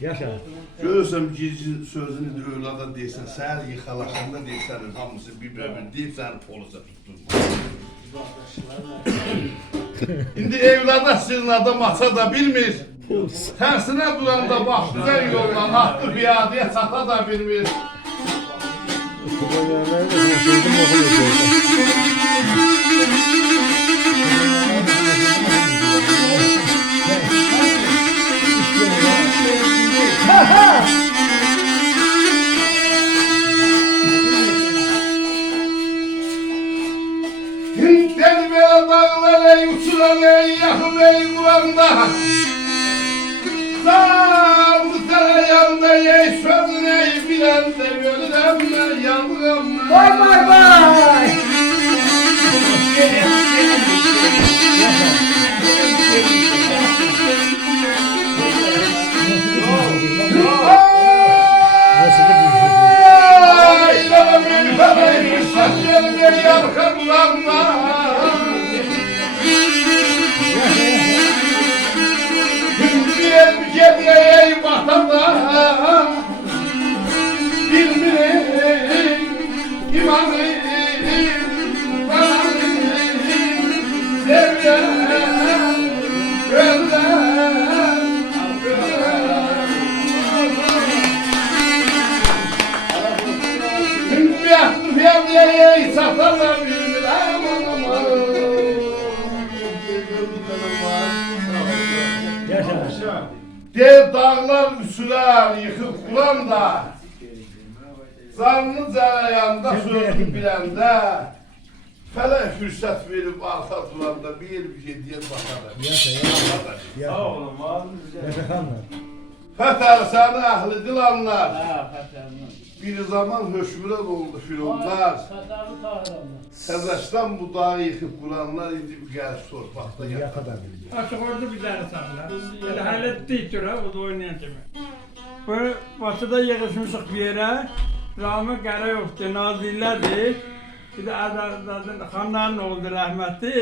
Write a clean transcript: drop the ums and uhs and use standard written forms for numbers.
Yaşa. Görürsem gizli sözünü de övlada deyirsən, səhər yıxalaşanda deyirsən, hamısı bir-bir deyib səni polisa tutdurma. İndi evlada sizin adam ata da bilmir. Tərsinə duranda başlıqan yoldan atdı piyadəyə çata da bilmir. Hintler belə dağlar ey uçuran ey yaxın ey quranda. Sağlı sarayanda ey sözün ey bilende ölürəm mən yanıram mən. Vay vay vay. Ay canım benim saçlarım yarkınlarla. Bir geriye batanda bilmirim imanım sevgilim Fiyadeye satarlar bilmem Yaşa. Dev dağlar üsüler yıkıp kuran da Zanlı carayanda sözü bilende Fele fürsət verip arka duranda bir şey diye bakarlar. Yaşa. Yaşa. Sağ olun, varınız güzel. Yaşa kanlar. Fətər səni əhli dilanlar. Ha, Fətərman. Bir zaman höşmürə oldu filonlar. Fətərli Tahranlar. Təzəşdən bu dağı yıkıp kuranlar indi bir gəliş torpaqda Yata yatar. da bilir. Açık orada bir tane sağlar. Yani hallettik tura, o da oynayan kimi. Bu Batı'da yığışmışık bir yere. Rami Karayok'tu, Naziller'di. Bir de Adadın Handan oldu rahmetli.